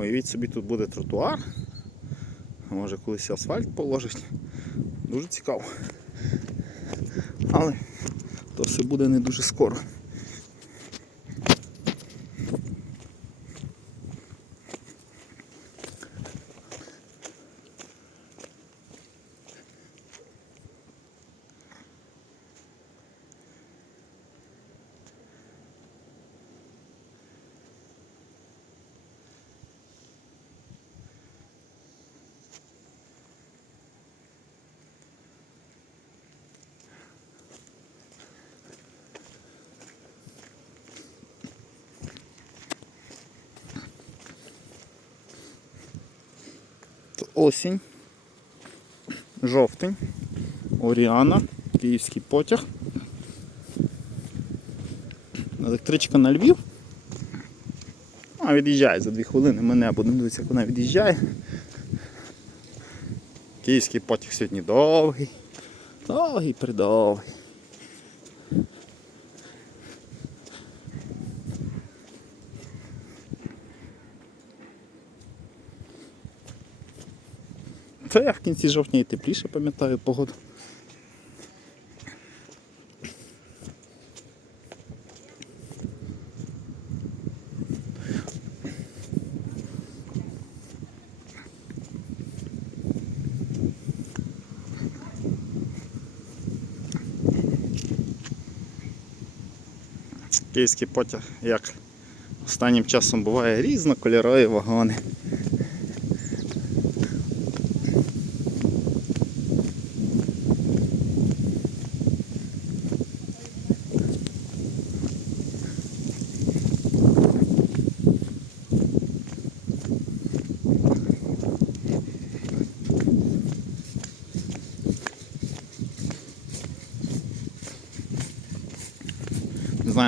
Уявіть собі, тут буде тротуар. Може колись асфальт положить. Дуже цікаво. Але то все буде не дуже скоро. Осінь, жовтень, Оріана, київський потяг. Електричка на Львів. А, від'їжджає за дві хвилини. Мене будемо дивитися, як вона від'їжджає. Київський потяг сьогодні довгий. Довгий придовгий. Це я в кінці жовтня і тепліше пам'ятаю погоду. Київський потяг, як останнім часом буває, різнокольорові вагони.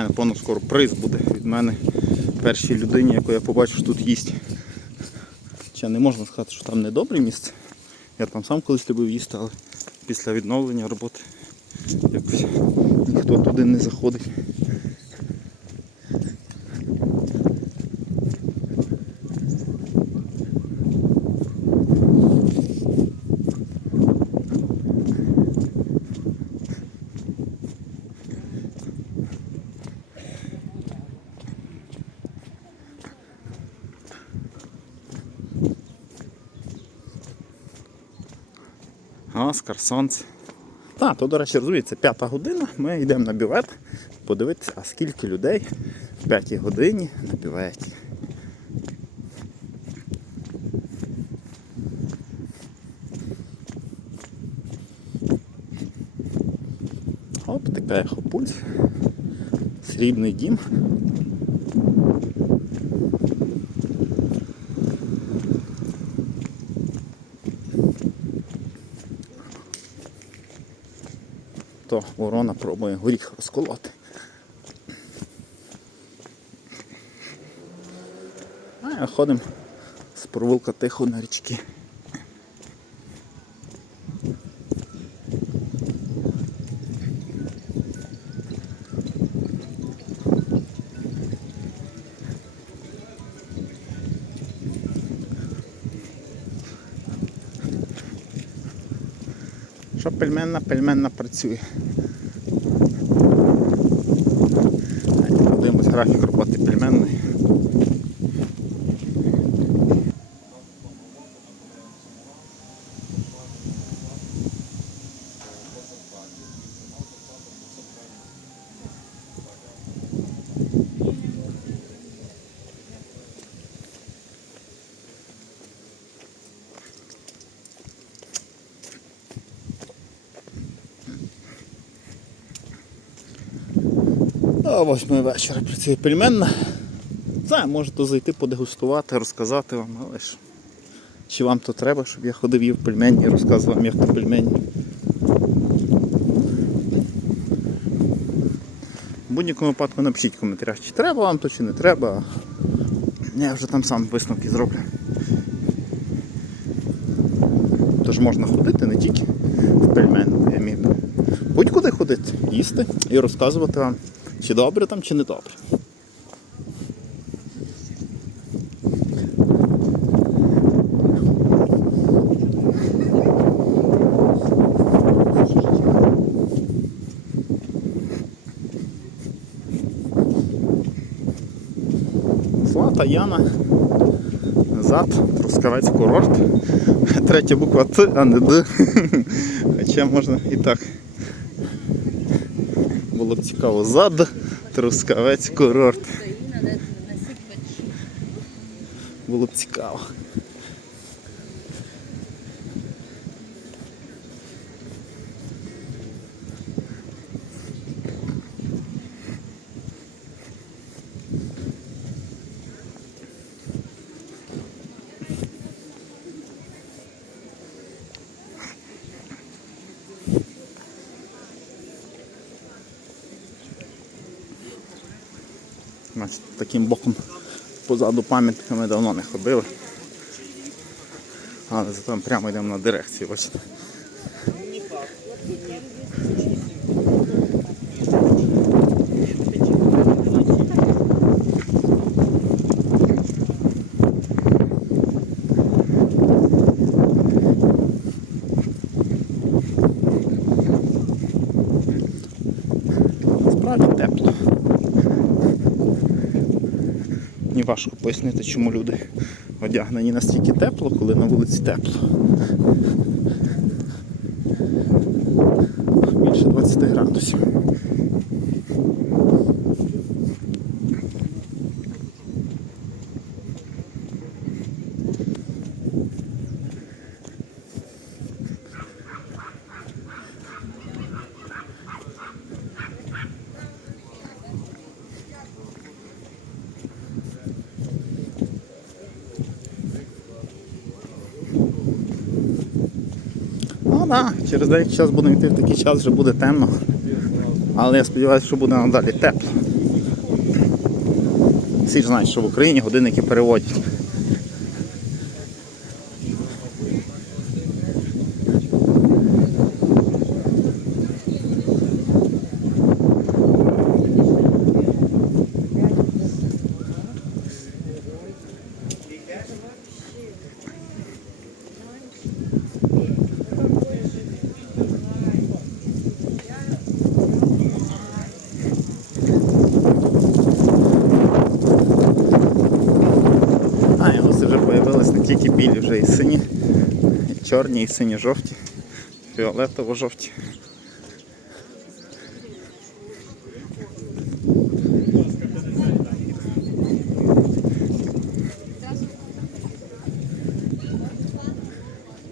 Знаю, напевно, скоро приз буде від мене першій людині, яку я побачив, що тут їсть. Чи не можна сказати, що там не добре місце. Я там сам колись любив їсти, але після відновлення роботи якось ніхто туди не заходить. Оскар, сонце. Так, то, до речі, розумієте, п'ята година, ми йдемо на бювет подивитися, а скільки людей в п'ятій годині на бюветі. Оп, така ехопульс. Срібний дім. То ворона пробує горіх розколоти. А ходимо з провулка тихо на річки. Що пельменна, пельменна працює. Подивимось графік роботи пельменної. До восьмої вечора працює пельменна. Знаю, можете зайти подегустувати, розказати вам, але ж чи вам то треба, щоб я ходив їв пельмені і розказував вам, як то пельмені. В будь-якому випадку напишіть в коментарях, чи треба вам то, чи не треба. Я вже там сам висновки зроблю. Тож можна ходити не тільки в пельменну, я міг будь-куди ходити, їсти і розказувати вам, чи добре там, чи не добре. Слата яна, назад, трускавець курорт. Третя буква Т, а не Д. Хоча можна і так було б цікаво. Зад, Трускавець курорт. Було б цікаво. Ось таким боком позаду пам'ятника ми давно не ходили. Але зато прямо йдемо на дирекцію. Бачите. Важко пояснити, чому люди одягнені настільки тепло, коли на вулиці тепло. Так, через деякий час будемо йти в такий час, вже буде темно. Але я сподіваюся, що буде надалі тепло. Всі ж знають, що в Україні годинники переводять. А, і гуси вже з'явились не тільки білі, вже і сині, і чорні, і сині-жовті, фіолетово-жовті.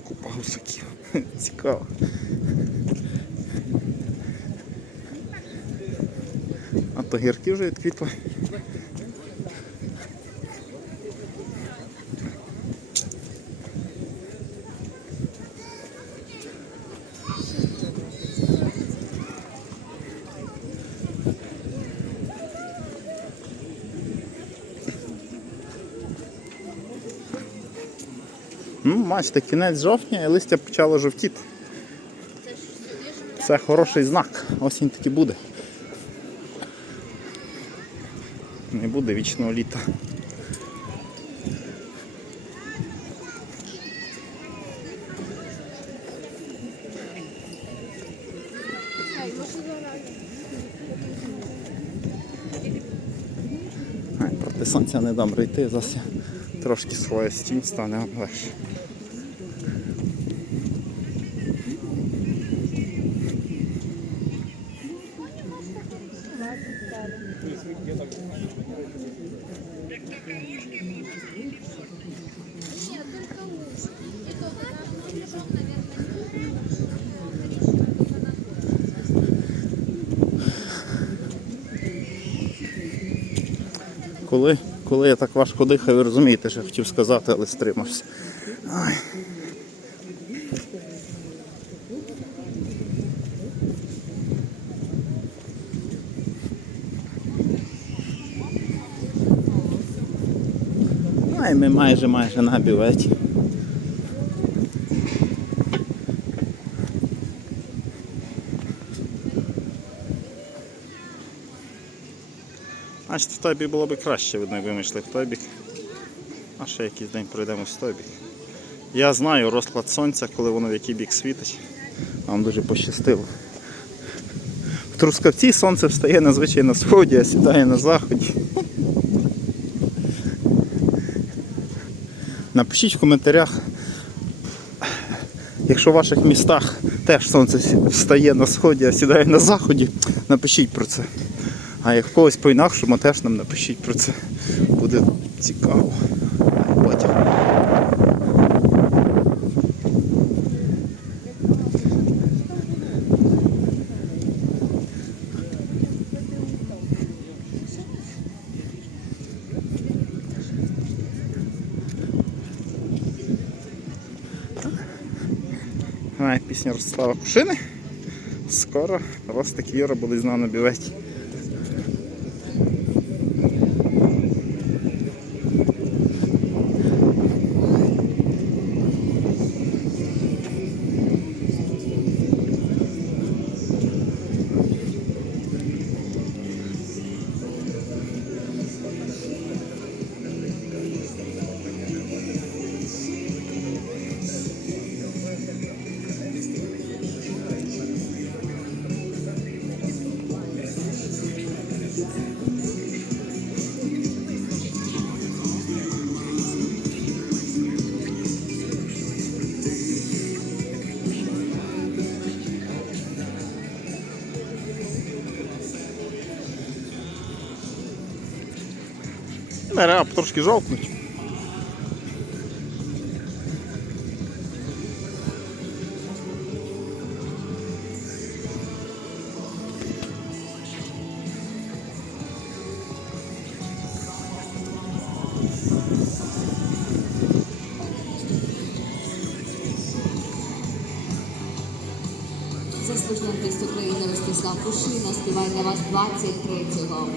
Купа гусаків. Цікаво. А то гірки вже відквітли. Ну, бачите, кінець жовтня і листя почало жовтіти. Це хороший знак. Осінь таки буде. Не буде вічного літа. Проти сонця не дам йти, зараз я трошки своє стінь стане легше. Коли, коли я так важко дихаю, ви розумієте, що я хотів сказати, але стримався. Ай. Ми майже майже на бюветі. Значить, в той бік було б краще, видно, якби ми йшли в той бік. А ще якийсь день пройдемо в той бік. Я знаю розклад сонця, коли воно в який бік світить. Вам дуже пощастило. В Трускавці сонце встає надзвичай на сході, а сідає на заході. Напишіть в коментарях, якщо в ваших містах теж сонце встає на сході, а сідає на заході, напишіть про це. А як в когось по-інакшому, теж нам напишіть про це. Буде цікаво. Потім. Пісня Ростислава Кушини. Скоро такі Юра були з нами на. Дерева трошки жовтнуть. Заслужений артист України Ростислав Кушина співає для вас 23-го.